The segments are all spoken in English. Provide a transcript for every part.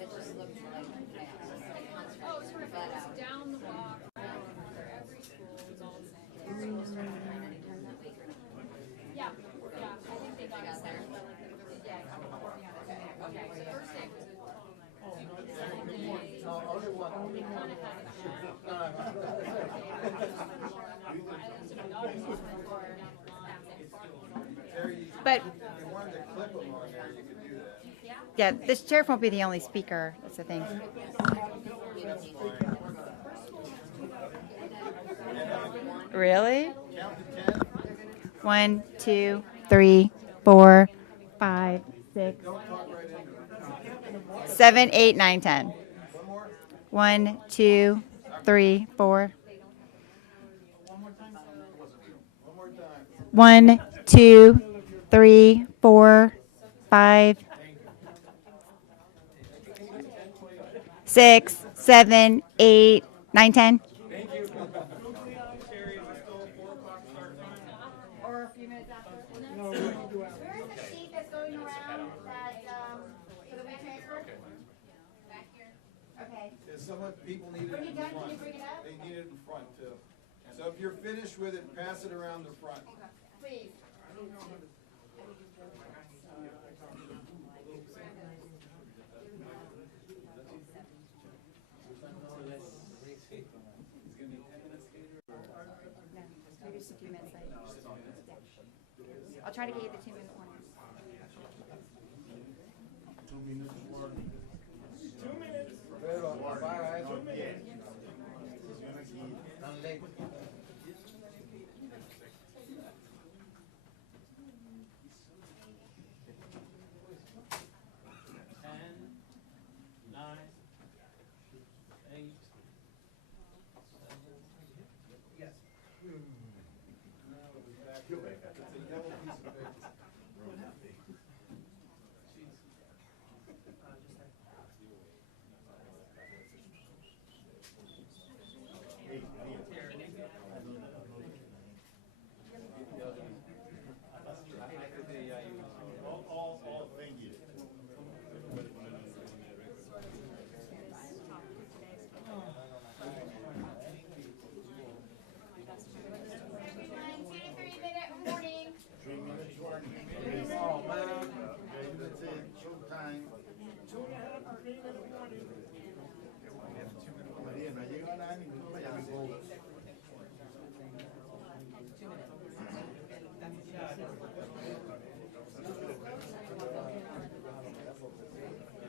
It just looked like chaos. Oh, it's terrific. It's down the block for every school. It's all the same. Yeah, yeah. I think they got us there. Yeah. Okay. So first day was a day. They kind of had But If you wanted to clip them on there, you could do that. yeah, this sheriff won't be the only speaker. That's the thing. Really? Count to 10. 1, 2, 3, 4, 5, 6, Don't talk right into it. 7, 8, 9, 10. One more. 1, 2, 3, 4. One more time. 1, 2, 3, 4, 5, 6, 7, 8, 9, 10. Or a few minutes after. Where is the sheet that's going around that for the WeTransfer? Back here. Okay. Is someone, people need it When in you're done, front. can you bring it up? They need it in front too. So if you're finished with it, pass it around the front. Please. Maybe just a few minutes late. I'll try to get you the 2-minute warning. 2 minutes warning. 2 minutes. Pero, apaga eso. Tan late.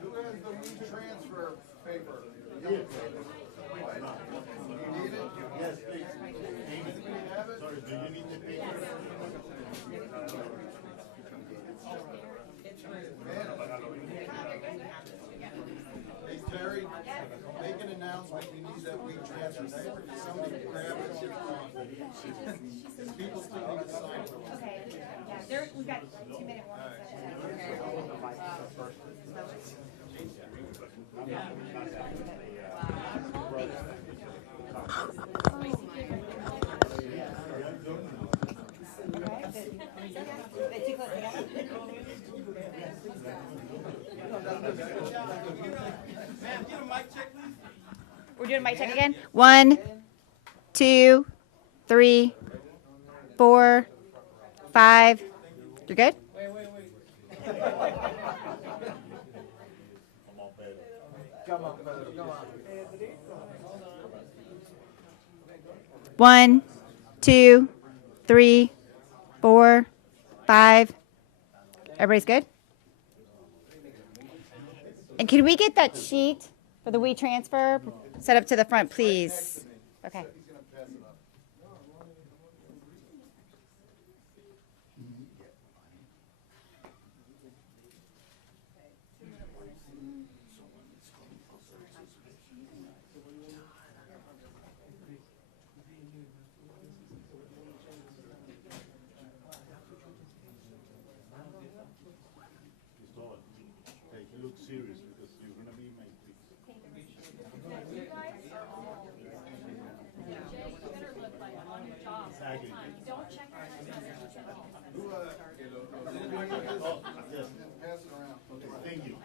Who has the WeTransfer paper? You need it? Yes, please. Anybody have it? Sorry, do you need the paper? Hey Terry, make an announcement, you need that WeTransfer paper. Somebody grab it. People still need to sign it. Okay. Yeah, there, we got 2-minute warning. We're doing mic check again. 1, 2, 3, 4, 5. You're good? Come on, Pedro, come on. 1, 2, 3, 4, 5. Everybody's good? And can we get that sheet for the WeTransfer set up to the front, please? Okay. He's gonna pass it up. Hey, you look serious because you're gonna be my fix. Exactly. Who, Oh, yes. pass it around. Okay, thank you.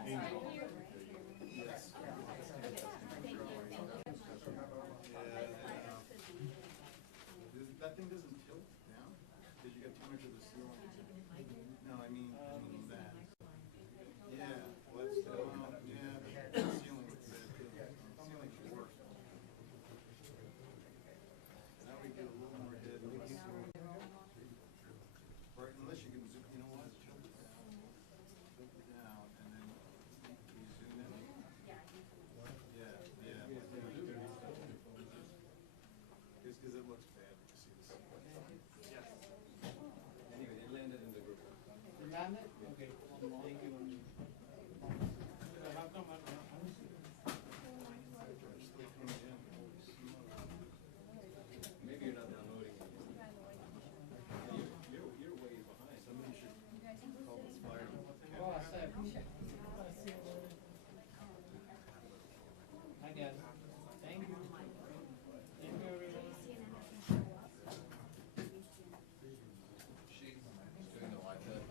Ahmed? Okay, thank you. How come Maybe you're not downloading it. You're way behind. Somebody should call this fire. Oh, I said. I got it. Thank you. Thank you, everyone. She's doing the live test.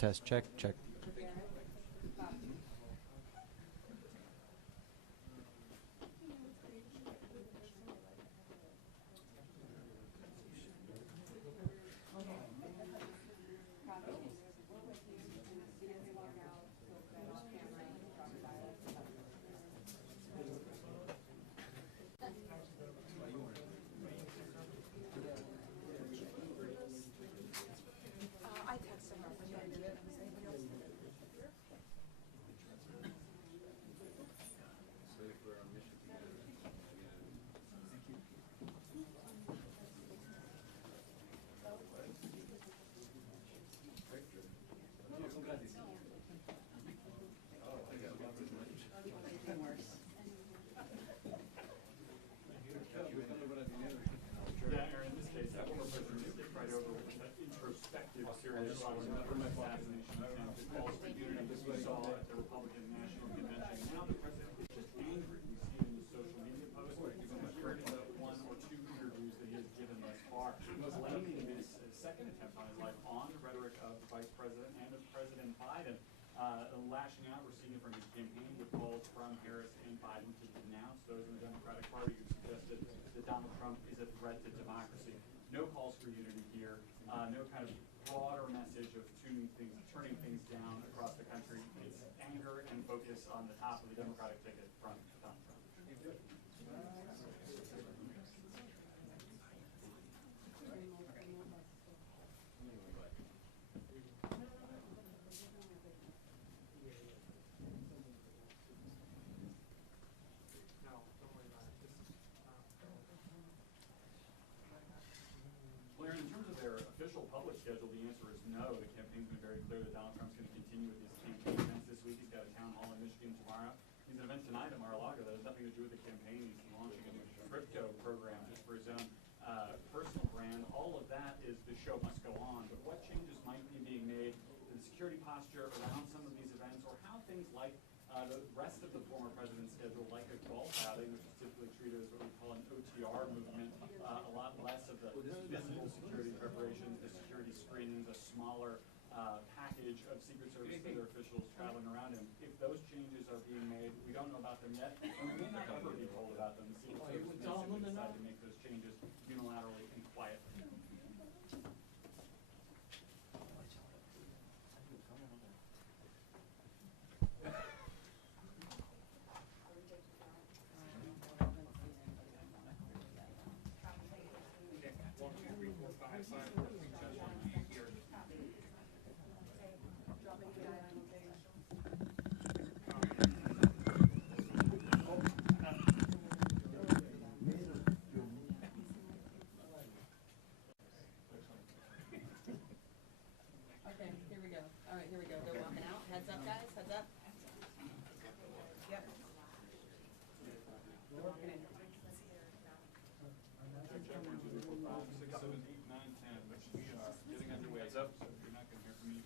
Test, check. I texted her. When I did it, does anybody else did it? So if we're on mission together. Yeah, Aaron, in this case, that former president skipped right over with that introspective series on assassination attempt that calls for unity, as we saw at the Republican National Convention. Now the president is just angry. We see it in the social media posts, compared to the one or two interviews that he has given thus far, blaming this second attempt on his life on the rhetoric of the vice president and of President Biden. Lashing out, we're seeing it from his campaign with calls from Harris and Biden to denounce those in the Democratic Party who suggested that Donald Trump is a threat to democracy. No calls for unity here, no kind of broader message of turning things down across the country. It's anger and focus on the top of the Democratic ticket from Donald Trump. Larry, in terms of their official public schedule, the answer is no. The campaign's been very clear that Donald Trump's going to continue with his campaign events this week. He's got a town hall in Michigan tomorrow. He's an event tonight at Mar-a-Lago that has nothing to do with the campaign. He's launching a new crypto program just for his own personal brand. All of that is the show must go on. But what changes might be being made to the security posture around some of these events, or how things like the rest of the former president's schedule, like a golf outing, which is typically treated as what we call an OTR movement, a lot less of the visible security preparations, the security screenings, a smaller package of Secret Service and other officials traveling around him. If those changes are being made, we don't know about them yet, and we may not ever be told about them. The Secret Service may simply decide to make those changes unilaterally and quietly. Okay, here we go. All right, here we go. They're walking out. Heads up, guys. Heads up. Yep. They're walking in. Check 1, 2, 3, 4, 5, 6, 7, 8, 9, 10, which we are getting underway. Heads up, so if you're not going to hear from me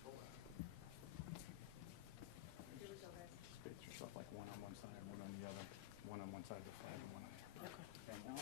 one on one side of the flag and one on there. Okay, now.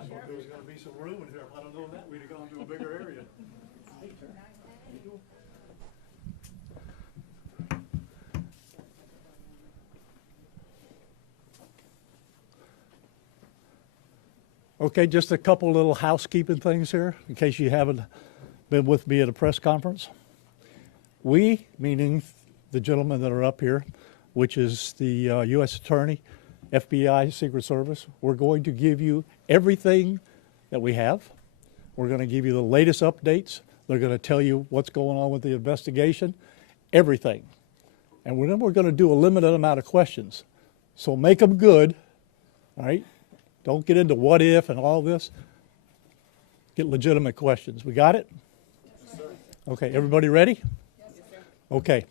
I thought there was gonna be some room in here. If I'd have known that, we'd have gone to a bigger area. Okay, just a couple little housekeeping things here, in case you haven't been with me at a press conference. We, meaning the gentlemen that are up here, which is the U.S. Attorney, FBI, Secret Service, we're going to give you everything that we have. We're going to give you the latest updates. They're going to tell you what's going on with the investigation, everything. And then we're going to do a limited amount of questions. So make them good, all right? Don't get into what if and all this. Get legitimate questions. We got it? Yes, sir. Okay, everybody ready? Yes, sir. Okay.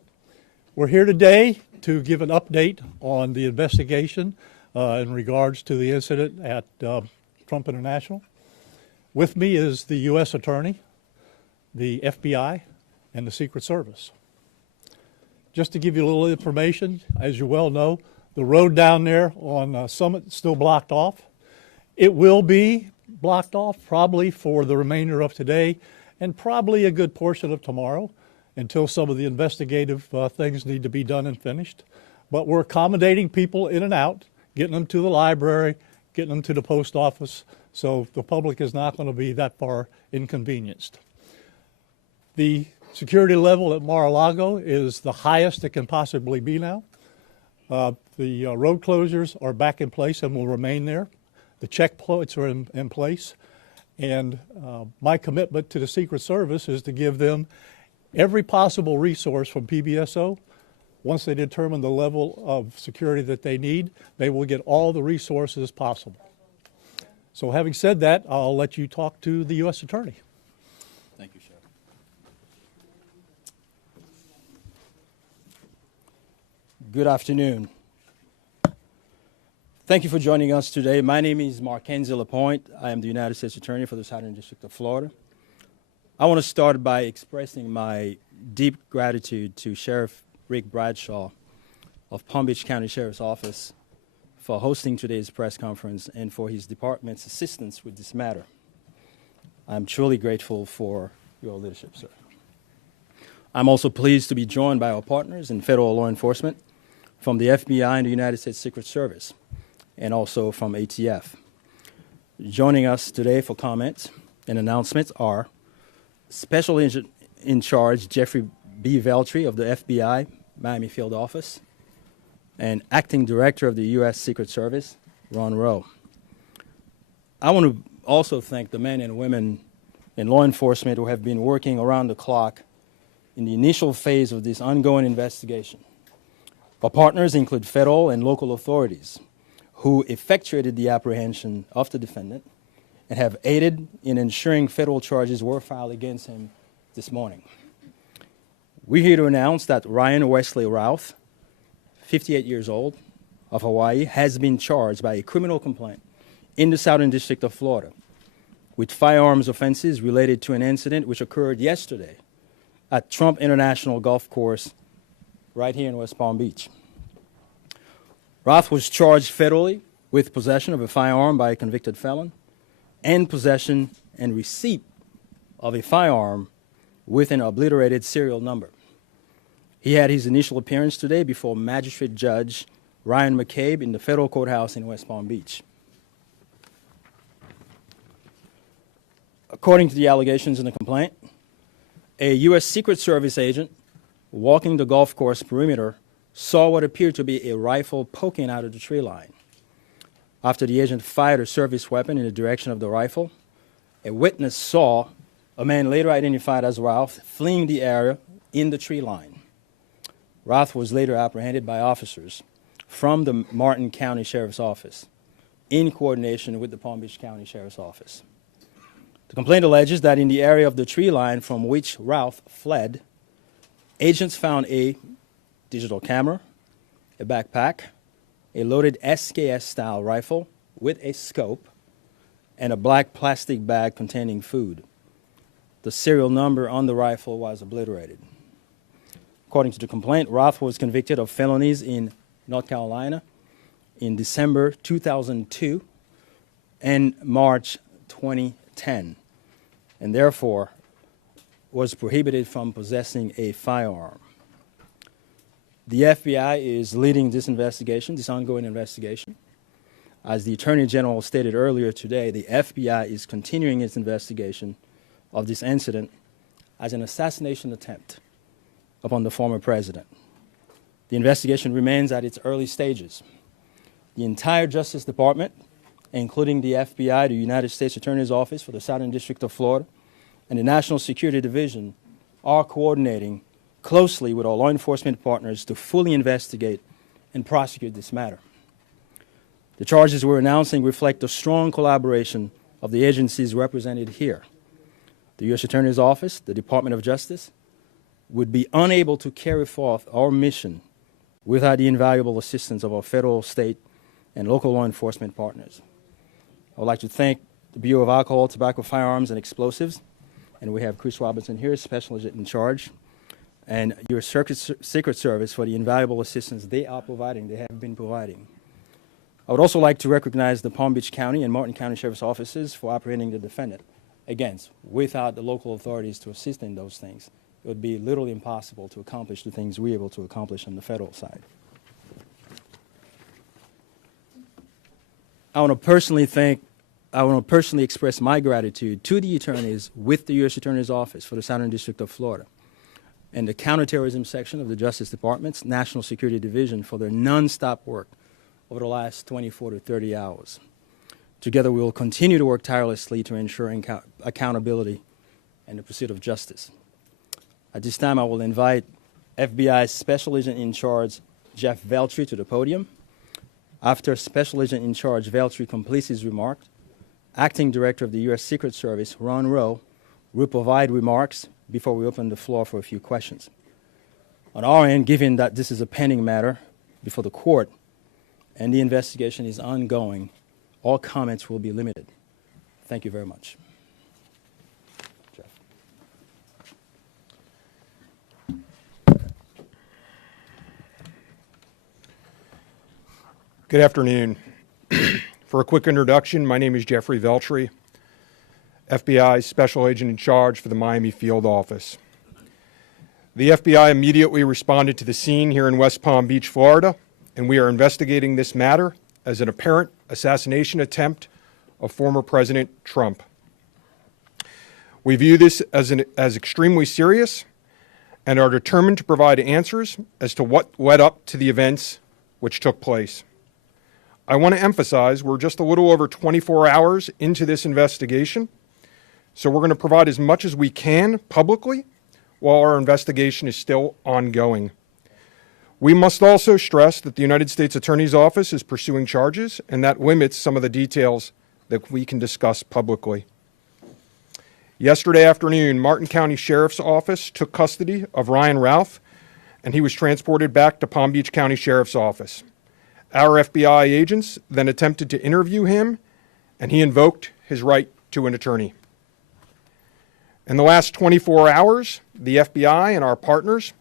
We're here today to give an update on the investigation in regards to the incident at Trump International. With me is the U.S. Attorney, the FBI, and the Secret Service. Just to give you a little information, as you well know, the road down there on Summit is still blocked off. It will be blocked off probably for the remainder of today and probably a good portion of tomorrow until some of the investigative things need to be done and finished. But we're accommodating people in and out, getting them to the library, getting them to the post office, so the public is not going to be that far inconvenienced. The security level at Mar-a-Lago is the highest it can possibly be now. The road closures are back in place and will remain there. The checkpoints are in place. And my commitment to the Secret Service is to give them every possible resource from PBSO. Once they determine the level of security that they need, they will get all the resources possible. So having said that, I'll let you talk to the U.S. Attorney. Thank you, Sheriff. Good afternoon. Thank you for joining us today. My name is Markenzie Lapointe. I am the United States Attorney for the Southern District of Florida. I want to start by expressing my deep gratitude to Sheriff Rick Bradshaw of Palm Beach County Sheriff's Office for hosting today's press conference and for his department's assistance with this matter. I'm truly grateful for your leadership, sir. I'm also pleased to be joined by our partners in federal law enforcement from the FBI and the United States Secret Service, and also from ATF. Joining us today for comments and announcements are Special Agent in Charge Jeffrey B. Veltri of the FBI Miami Field Office, and Acting Director of the U.S. Secret Service, Ron Rowe. I want to also thank the men and women in law enforcement who have been working around the clock in the initial phase of this ongoing investigation. Our partners include federal and local authorities who effectuated the apprehension of the defendant and have aided in ensuring federal charges were filed against him this morning. We're here to announce that Ryan Wesley Routh, 58 years old, of Hawaii, has been charged by a criminal complaint in the Southern District of Florida with firearms offenses related to an incident which occurred yesterday at Trump International Golf Course right here in West Palm Beach. Roth was charged federally with possession of a firearm by a convicted felon and possession and receipt of a firearm with an obliterated serial number. He had his initial appearance today before Magistrate Judge Ryan McCabe in the federal courthouse in West Palm Beach. According to the allegations in the complaint, a U.S. Secret Service agent walking the golf course perimeter saw what appeared to be a rifle poking out of the tree line. After the agent fired a service weapon in the direction of the rifle, a witness saw a man later identified as Ralph fleeing the area in the tree line. Ralph was later apprehended by officers from the Martin County Sheriff's Office in coordination with the Palm Beach County Sheriff's Office. The complaint alleges that in the area of the tree line from which Ralph fled, agents found a digital camera, a backpack, a loaded SKS-style rifle with a scope, and a black plastic bag containing food. The serial number on the rifle was obliterated. According to the complaint, Ralph was convicted of felonies in North Carolina in December 2002 and March 2010, and therefore was prohibited from possessing a firearm. The FBI is leading this investigation, this ongoing investigation. As the Attorney General stated earlier today, the FBI is continuing its investigation of this incident as an assassination attempt upon the former president. The investigation remains at its early stages. The entire Justice Department, including the FBI, the United States Attorney's Office for the Southern District of Florida, and the National Security Division are coordinating closely with our law enforcement partners to fully investigate and prosecute this matter. The charges we're announcing reflect the strong collaboration of the agencies represented here. The U.S. Attorney's Office, the Department of Justice, would be unable to carry forth our mission without the invaluable assistance of our federal, state, and local law enforcement partners. I would like to thank the Bureau of Alcohol, Tobacco, Firearms, and Explosives, and we have Chris Robinson here, Special Agent in charge, and your Secret Service for the invaluable assistance they are providing, they have been providing. I would also like to recognize the Palm Beach County and Martin County Sheriff's Offices for apprehending the defendant. Again, without the local authorities to assist in those things, it would be literally impossible to accomplish the things we're able to accomplish on the federal side. I want to personally express my gratitude to the attorneys with the U.S. Attorney's Office for the Southern District of Florida and the Counterterrorism Section of the Justice Department's National Security Division for their nonstop work over the last 24 to 30 hours. Together, we will continue to work tirelessly to ensure accountability and the pursuit of justice. At this time, I will invite FBI Special Agent in Charge Jeff Veltri to the podium. After Special Agent in Charge Veltri completes his remarks, Acting Director of the U.S. Secret Service, Ron Rowe, will provide remarks before we open the floor for a few questions. On our end, given that this is a pending matter before the court and the investigation is ongoing, all comments will be limited. Thank you very much. Jeff. Good afternoon. For a quick introduction, my name is Jeffrey Veltri, FBI Special Agent in Charge for the Miami Field Office. The FBI immediately responded to the scene here in West Palm Beach, Florida, and we are investigating this matter as an apparent assassination attempt of former President Trump. We view this as extremely serious and are determined to provide answers as to what led up to the events which took place. I want to emphasize we're just a little over 24 hours into this investigation, so we're going to provide as much as we can publicly while our investigation is still ongoing. We must also stress that the United States Attorney's Office is pursuing charges, and that limits some of the details that we can discuss publicly. Yesterday afternoon, Martin County Sheriff's Office took custody of Ryan Ralph, and he was transported back to Palm Beach County Sheriff's Office. Our FBI agents then attempted to interview him, and he invoked his right to an attorney. In the last 24 hours, the FBI and our partners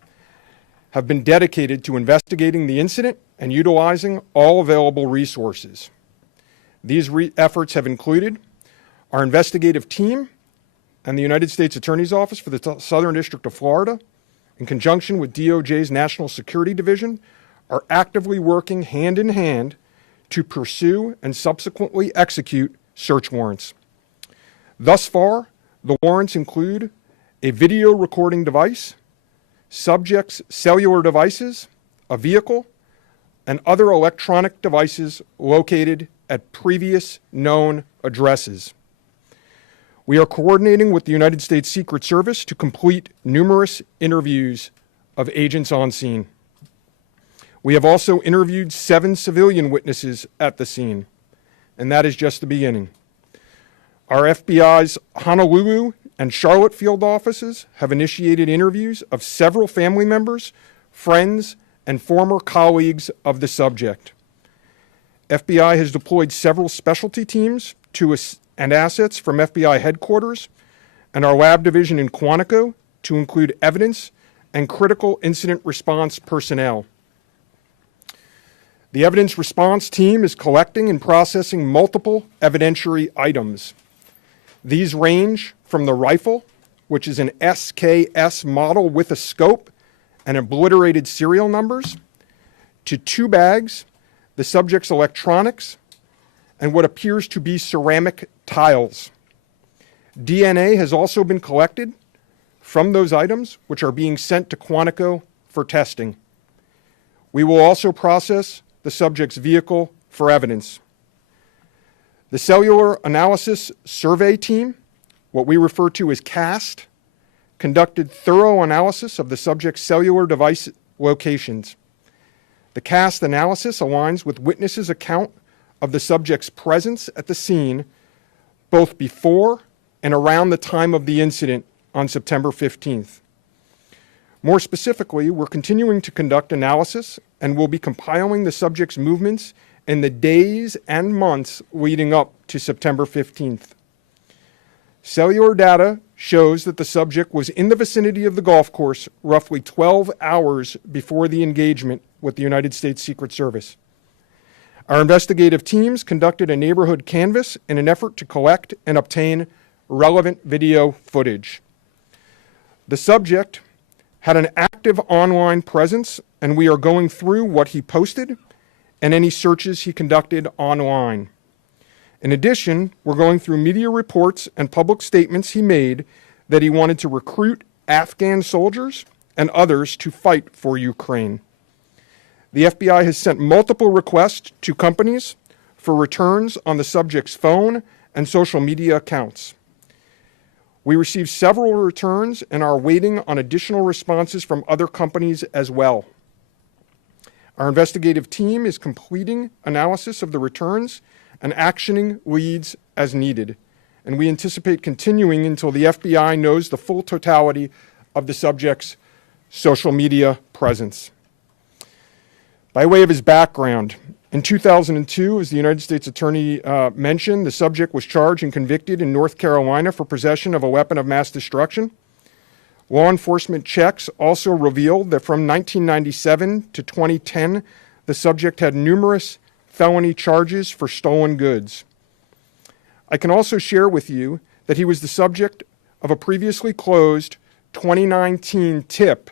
have been dedicated to investigating the incident and utilizing all available resources. These efforts have included our investigative team and the United States Attorney's Office for the Southern District of Florida, in conjunction with DOJ's National Security Division, are actively working hand in hand to pursue and subsequently execute search warrants. Thus far, the warrants include a video recording device, subjects' cellular devices, a vehicle, and other electronic devices located at previous known addresses. We are coordinating with the United States Secret Service to complete numerous interviews of agents on scene. We have also interviewed 7 civilian witnesses at the scene, and that is just the beginning. Our FBI's Honolulu and Charlotte field offices have initiated interviews of several family members, friends, and former colleagues of the subject. FBI has deployed several specialty teams and assets from FBI headquarters and our lab division in Quantico to include evidence and critical incident response personnel. The evidence response team is collecting and processing multiple evidentiary items. These range from the rifle, which is an SKS model with a scope and obliterated serial numbers, to 2 bags, the subject's electronics, and what appears to be ceramic tiles. DNA has also been collected from those items, which are being sent to Quantico for testing. We will also process the subject's vehicle for evidence. The Cellular Analysis Survey Team, what we refer to as CAST, conducted thorough analysis of the subject's cellular device locations. The CAST analysis aligns with witnesses' account of the subject's presence at the scene both before and around the time of the incident on September 15th. More specifically, we're continuing to conduct analysis and will be compiling the subject's movements in the days and months leading up to September 15th. Cellular data shows that the subject was in the vicinity of the golf course roughly 12 hours before the engagement with the United States Secret Service. Our investigative teams conducted a neighborhood canvass in an effort to collect and obtain relevant video footage. The subject had an active online presence, and we are going through what he posted and any searches he conducted online. In addition, we're going through media reports and public statements he made that he wanted to recruit Afghan soldiers and others to fight for Ukraine. The FBI has sent multiple requests to companies for returns on the subject's phone and social media accounts. We received several returns and are waiting on additional responses from other companies as well. Our investigative team is completing analysis of the returns and actioning leads as needed, and we anticipate continuing until the FBI knows the full totality of the subject's social media presence. By way of his background, in 2002, as the United States Attorney mentioned, the subject was charged and convicted in North Carolina for possession of a weapon of mass destruction. Law enforcement checks also revealed that from 1997 to 2010, the subject had numerous felony charges for stolen goods. I can also share with you that he was the subject of a previously closed 2019 tip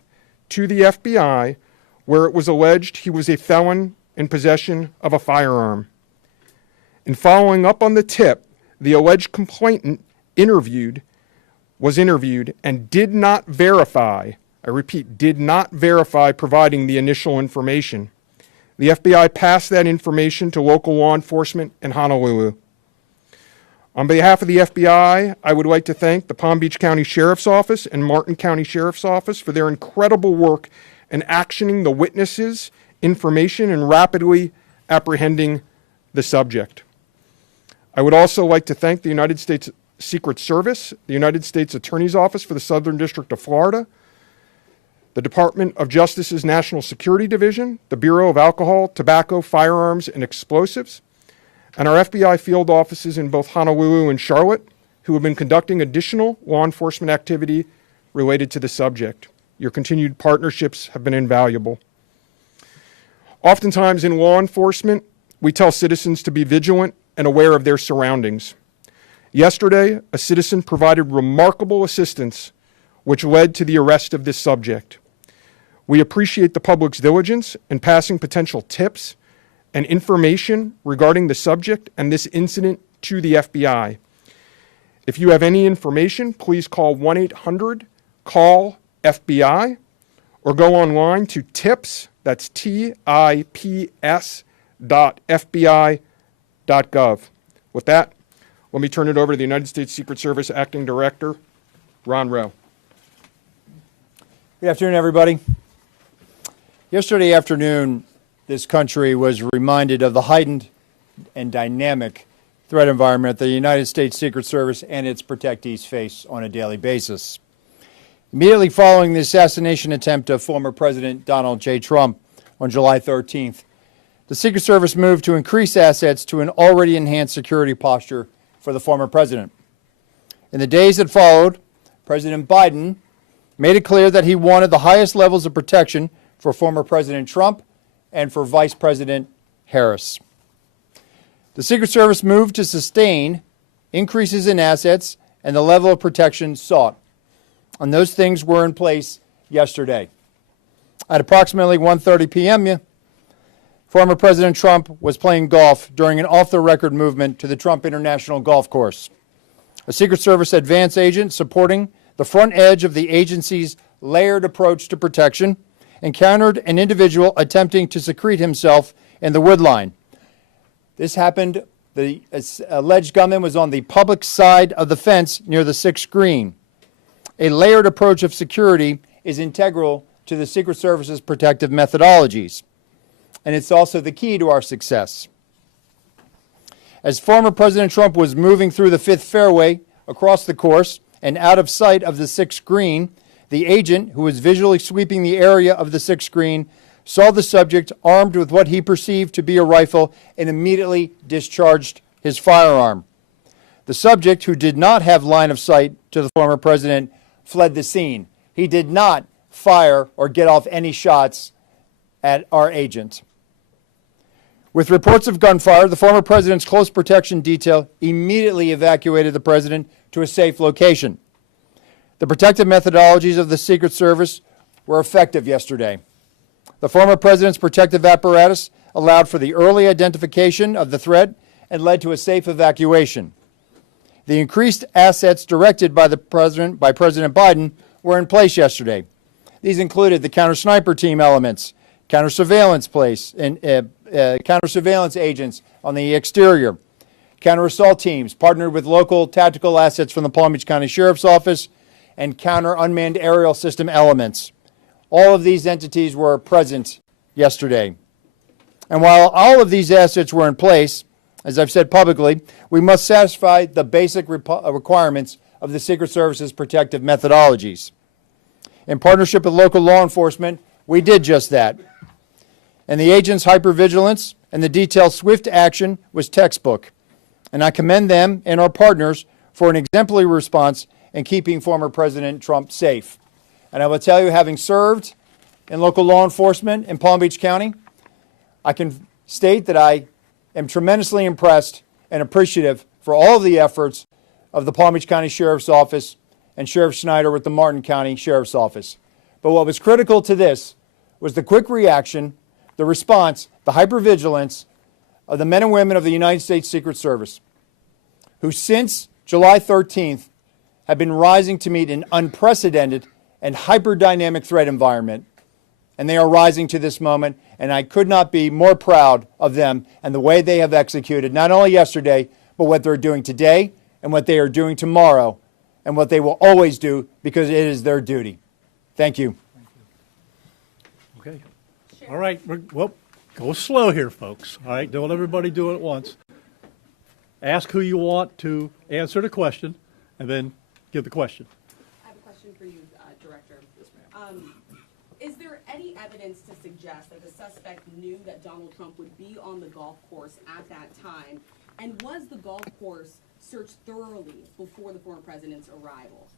to the FBI where it was alleged he was a felon in possession of a firearm. In following up on the tip, the alleged complainant was interviewed and did not verify, I repeat, did not verify providing the initial information. The FBI passed that information to local law enforcement in Honolulu. On behalf of the FBI, I would like to thank the Palm Beach County Sheriff's Office and Martin County Sheriff's Office for their incredible work in actioning the witnesses' information and rapidly apprehending the subject. I would also like to thank the United States Secret Service, the United States Attorney's Office for the Southern District of Florida, the Department of Justice's National Security Division, the Bureau of Alcohol, Tobacco, Firearms, and Explosives, and our FBI field offices in both Honolulu and Charlotte, who have been conducting additional law enforcement activity related to the subject. Your continued partnerships have been invaluable. Oftentimes in law enforcement, we tell citizens to be vigilant and aware of their surroundings. Yesterday, a citizen provided remarkable assistance, which led to the arrest of this subject. We appreciate the public's diligence in passing potential tips and information regarding the subject and this incident to the FBI. If you have any information, please call 1-800-CALL-FBI or go online to tips, that's tips.fbi.gov. With that, let me turn it over to the United States Secret Service Acting Director, Ron Rowe. Good afternoon, everybody. Yesterday afternoon, this country was reminded of the heightened and dynamic threat environment that the United States Secret Service and its protectees face on a daily basis. Immediately following the assassination attempt of former President Donald J. Trump on July 13th, the Secret Service moved to increase assets to an already enhanced security posture for the former president. In the days that followed, President Biden made it clear that he wanted the highest levels of protection for former President Trump and for Vice President Harris. The Secret Service moved to sustain increases in assets and the level of protection sought. And those things were in place yesterday. At approximately 1:30 p.m., former President Trump was playing golf during an off-the-record movement to the Trump International Golf Course. A Secret Service advance agent supporting the front edge of the agency's layered approach to protection encountered an individual attempting to secrete himself in the woodline. This happened, the alleged gunman was on the public side of the fence near the 6th green. A layered approach of security is integral to the Secret Service's protective methodologies, and it's also the key to our success. As former President Trump was moving through the 5th fairway across the course and out of sight of the 6th green, the agent, who was visually sweeping the area of the 6th green, saw the subject armed with what he perceived to be a rifle and immediately discharged his firearm. The subject, who did not have line of sight to the former president, fled the scene. He did not fire or get off any shots at our agent. With reports of gunfire, the former president's close protection detail immediately evacuated the president to a safe location. The protective methodologies of the Secret Service were effective yesterday. The former president's protective apparatus allowed for the early identification of the threat and led to a safe evacuation. The increased assets directed by President Biden were in place yesterday. These included the counter-sniper team elements, counter-surveillance agents on the exterior, counter-assault teams partnered with local tactical assets from the Palm Beach County Sheriff's Office, and counter-unmanned aerial system elements. All of these entities were present yesterday. And while all of these assets were in place, as I've said publicly, we must satisfy the basic requirements of the Secret Service's protective methodologies. In partnership with local law enforcement, we did just that. And the agents' hypervigilance and the detailed swift action was textbook. And I commend them and our partners for an exemplary response in keeping former President Trump safe. And I will tell you, having served in local law enforcement in Palm Beach County, I can state that I am tremendously impressed and appreciative for all of the efforts of the Palm Beach County Sheriff's Office and Sheriff Schneider with the Martin County Sheriff's Office. But what was critical to this was the quick reaction, the response, the hypervigilance of the men and women of the United States Secret Service, who since July 13th have been rising to meet an unprecedented and hyper-dynamic threat environment. And they are rising to this moment, and I could not be more proud of them and the way they have executed, not only yesterday, but what they're doing today and what they are doing tomorrow and what they will always do because it is their duty. Thank you. Okay. All right. Well, go slow here, folks. All right. Don't everybody do it at once. Ask who you want to answer the question, and then give the question. I have a question for you, Director. Is there any evidence to suggest that the suspect knew that Donald Trump would be on the golf course at that time? And was the golf course searched thoroughly before the former president's arrival?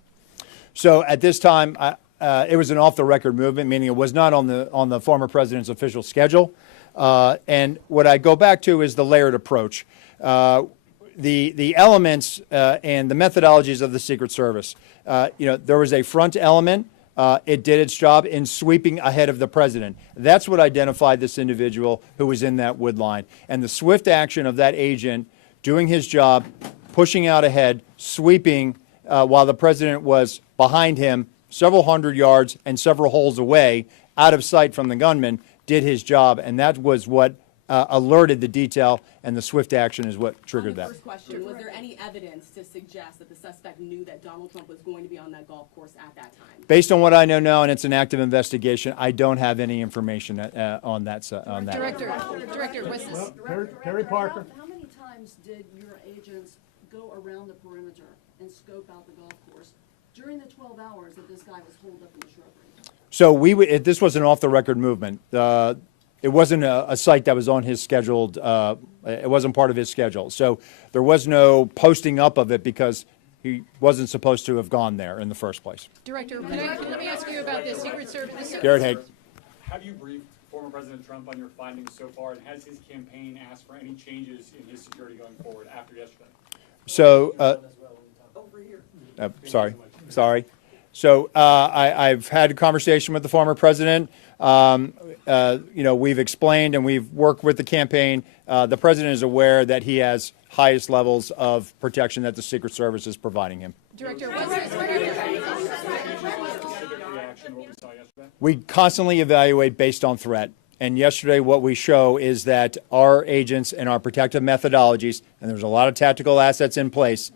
So at this time, it was an off-the-record movement, meaning it was not on the former president's official schedule. And what I go back to is the layered approach. The elements and the methodologies of the Secret Service. There was a front element it did its job in sweeping ahead of the president. That's what identified this individual who was in that wood line. And the swift action of that agent doing his job, pushing out ahead, sweeping while the president was behind him several hundred yards and several holes away, out of sight from the gunman, did his job. And that was what alerted the detail, and the swift action is what triggered that. First question, was there any evidence to suggest that the suspect knew that Donald Trump was going to be on that golf course at that time? Based on what I know now, and it's an active investigation, I don't have any information on that. Director, what's this? Terry Parker. How many times did your agents go around the perimeter and scope out the golf course during the 12 hours that this guy was holed up in the shrubbery? So this was an off-the-record movement. It wasn't a site that was on his scheduled, it wasn't part of his schedule. So there was no posting up of it because he wasn't supposed to have gone there in the first place. Director, let me ask you about the Secret Service. Garrett Haig. Have you briefed former President Trump on your findings so far, and has his campaign asked for any changes in his security going forward after yesterday? So, sorry. So I've had a conversation with the former president. We've explained and we've worked with the campaign. The president is aware that he has highest levels of protection that the Secret Service is providing him. Director, We constantly evaluate based on threat. And yesterday what we show is that our agents and our protective methodologies, and there's a lot of tactical assets in place,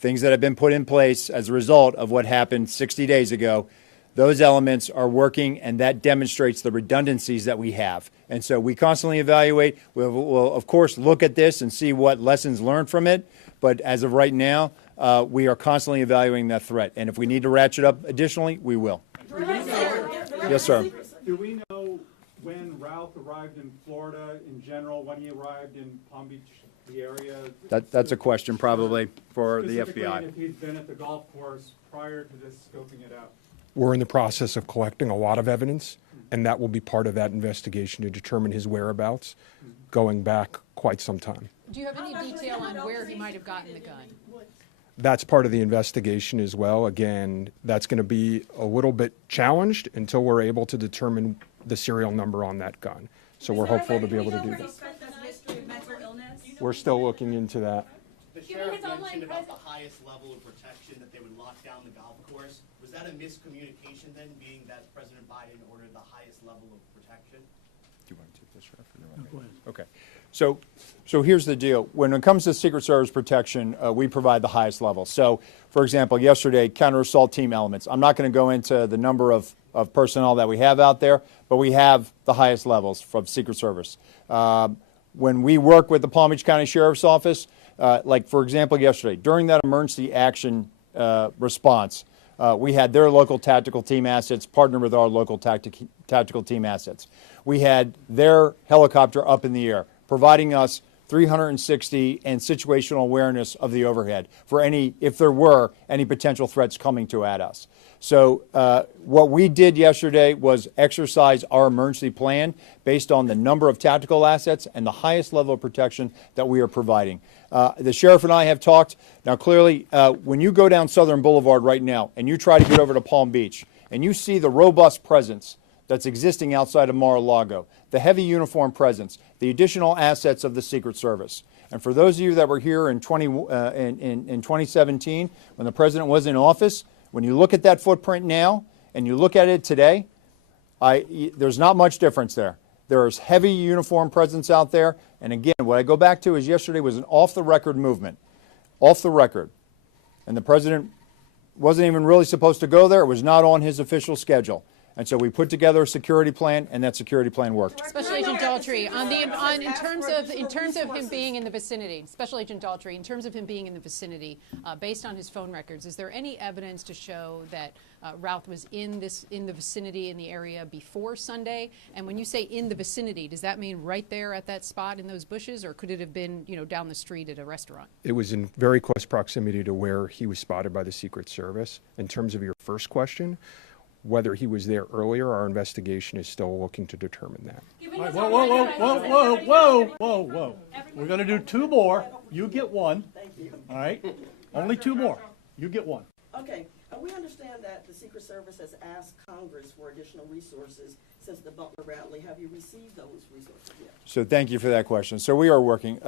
things that have been put in place as a result of what happened 60 days ago, those elements are working, and that demonstrates the redundancies that we have. And so we constantly evaluate. We'll of course, look at this and see what lessons learned from it. But as of right now, we are constantly evaluating that threat. And if we need to ratchet up additionally, we will. Yes, sir. Do we know when Ralph arrived in Florida in general, when he arrived in Palm Beach, the area? That's a question probably for the FBI. If he's been at the golf course prior to this scoping it out. We're in the process of collecting a lot of evidence, and that will be part of that investigation to determine his whereabouts going back quite some time. do you have any detail on where he might have gotten the gun? That's part of the investigation as well. Again, that's going to be a little bit challenged until we're able to determine the serial number on that gun. So we're hopeful to be able to do that. We're still looking into that. The sheriff mentioned about the highest level of protection, that they would lock down the golf course. Was that a miscommunication then, being that President Biden ordered the highest level of protection? Do you want to take this, Sheriff? No, go ahead. Okay. So here's the deal. When it comes to Secret Service protection, we provide the highest level. So, for example, yesterday, counter-assault team elements. I'm not going to go into the number of personnel that we have out there, but we have the highest levels from Secret Service. When we work with the Palm Beach County Sheriff's Office, like, for example, yesterday, during that emergency action response, we had their local tactical team assets partner with our local tactical team assets. We had their helicopter up in the air, providing us 360 and situational awareness of the overhead for if there were any potential threats coming at us. So what we did yesterday was exercise our emergency plan based on the number of tactical assets and the highest level of protection that we are providing. The sheriff and I have talked. Now, clearly, when you go down Southern Boulevard right now and you try to get over to Palm Beach and you see the robust presence that's existing outside of Mar-a-Lago, the heavy uniform presence, the additional assets of the Secret Service. And for those of you that were here in 2017, when the president was in office, when you look at that footprint now and you look at it today, there's not much difference there. There is heavy uniform presence out there. And again, what I go back to is yesterday was an off-the-record movement. Off the record. And the president wasn't even really supposed to go there. It was not on his official schedule. And so we put together a security plan, and that security plan worked. Special Agent Daltrey, in terms of him being in the vicinity, Special Agent Daltrey, in terms of him being in the vicinity, based on his phone records, is there any evidence to show that Ralph was in the vicinity in the area before Sunday? And when you say in the vicinity, does that mean right there at that spot in those bushes, or could it have been, down the street at a restaurant? It was in very close proximity to where he was spotted by the Secret Service. In terms of your first question, whether he was there earlier, our investigation is still looking to determine that. Right, whoa. We're going to do two more. You get one. All right? Only two more. You get one. Okay. We understand that the Secret Service has asked Congress for additional resources since the Butler rally. Have you received those resources yet? So thank you for that question. So we are working.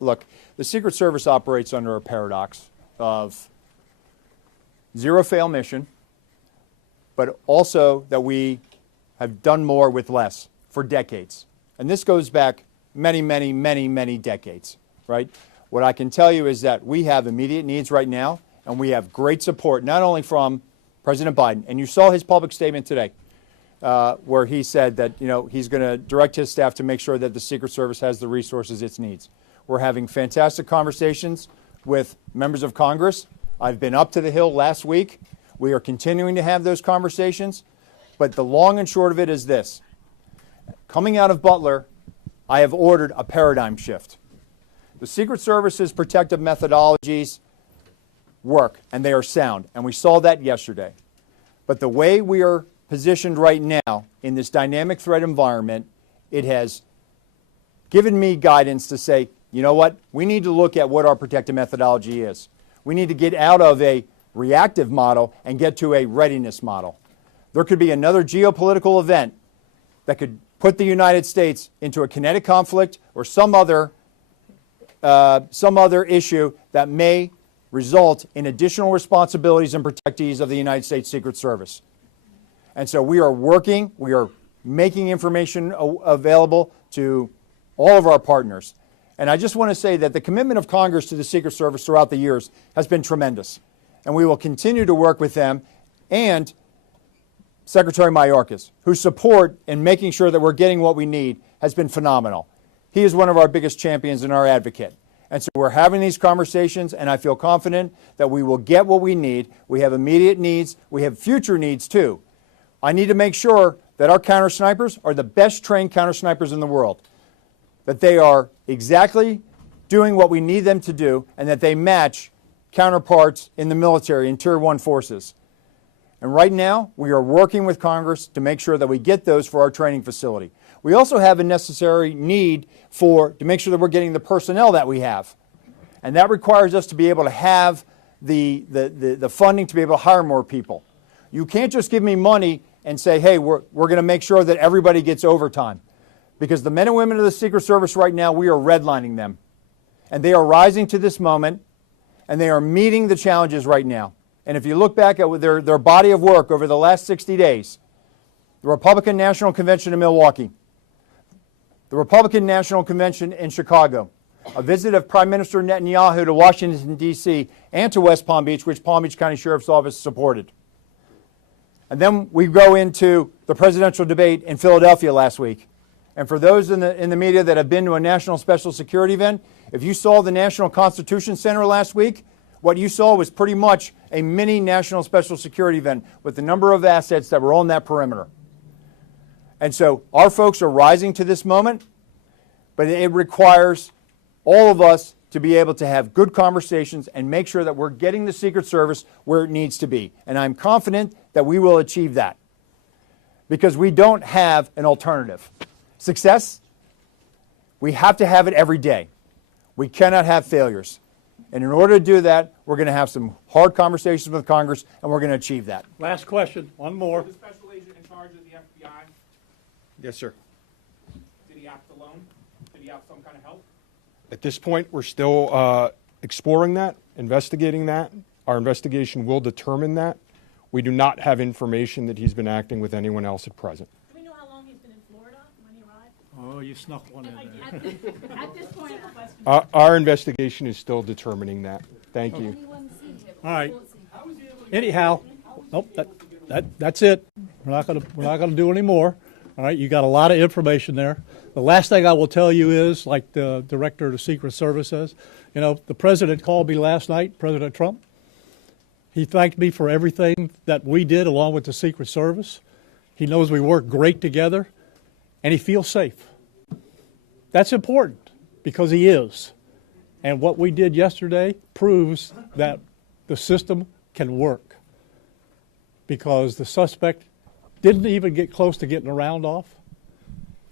Look, the Secret Service operates under a paradox of zero-fail mission, but also that we have done more with less for decades. And this goes back many, many, many, many decades, right? What I can tell you is that we have immediate needs right now, and we have great support, not only from President Biden, and you saw his public statement today, where he said that he's going to direct his staff to make sure that the Secret Service has the resources it needs. We're having fantastic conversations with members of Congress. I've been up to the Hill last week. We are continuing to have those conversations. But the long and short of it is this. Coming out of Butler, I have ordered a paradigm shift. The Secret Service's protective methodologies work, and they are sound, and we saw that yesterday. But the way we are positioned right now in this dynamic threat environment, it has given me guidance to say, you know what, we need to look at what our protective methodology is. We need to get out of a reactive model and get to a readiness model. There could be another geopolitical event that could put the United States into a kinetic conflict or some other issue that may result in additional responsibilities and protectees of the United States Secret Service. And so we are working, we are making information available to all of our partners. And I just want to say that the commitment of Congress to the Secret Service throughout the years has been tremendous. And we will continue to work with them and Secretary Mayorkas, whose support in making sure that we're getting what we need has been phenomenal. He is one of our biggest champions and our advocate. And so we're having these conversations, and I feel confident that we will get what we need. We have immediate needs. We have future needs, too. I need to make sure that our counter snipers are the best trained counter snipers in the world, that they are exactly doing what we need them to do, and that they match counterparts in the military and Tier 1 forces. And right now, we are working with Congress to make sure that we get those for our training facility. We also have a necessary need to make sure that we're getting the personnel that we have. And that requires us to be able to have the funding to be able to hire more people. You can't just give me money and say, hey, we're going to make sure that everybody gets overtime. Because the men and women of the Secret Service right now, we are redlining them. And they are rising to this moment, and they are meeting the challenges right now. And if you look back at their body of work over the last 60 days, the Republican National Convention in Milwaukee, the Republican National Convention in Chicago, a visit of Prime Minister Netanyahu to Washington, D.C., and to West Palm Beach, which Palm Beach County Sheriff's Office supported. And then we go into the presidential debate in Philadelphia last week. And for those in the media that have been to a national special security event, if you saw the National Constitution Center last week, what you saw was pretty much a mini national special security event with the number of assets that were on that perimeter. And so our folks are rising to this moment, but it requires all of us to be able to have good conversations and make sure that we're getting the Secret Service where it needs to be. And I'm confident that we will achieve that because we don't have an alternative. Success, we have to have it every day. We cannot have failures. And in order to do that, we're going to have some hard conversations with Congress, and we're going to achieve that. Last question, one more. The special agent in charge of the FBI, Yes, sir. did he act alone? Did he have some kind of help? At this point, we're still exploring that, investigating that. Our investigation will determine that. We do not have information that he's been acting with anyone else at present. Do we know how long he's been in Florida when he arrived? Oh, you snuck one in there. At this point, Our investigation is still determining that. Thank you. All right. Anyhow, nope. That's it. We're not gonna do any more. All right. You got a lot of information there. The last thing I will tell you is, like the director of the Secret Service says, the president called me last night, President Trump. He thanked me for everything that we did along with the Secret Service. He knows we work great together, and he feels safe. That's important because he is. And what we did yesterday proves that the system can work because the suspect didn't even get close to getting a round off,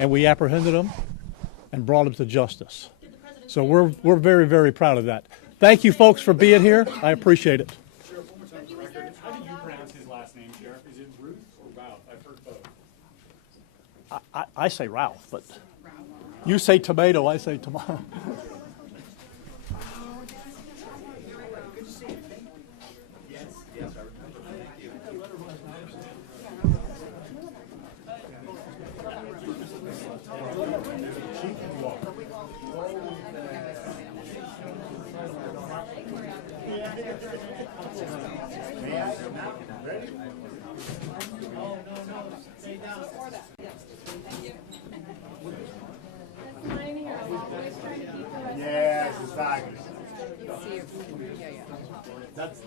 and we apprehended him and brought him to justice. So we're very, very proud of that. Thank you, folks, for being here. I appreciate it. Thank you, Mr. Is it Ruth or Ralph? I've heard both. I say Ralph, but you say tomato, I say tomato. Yes, yes, I remember. Thank you. Yes, it's fabulous. That's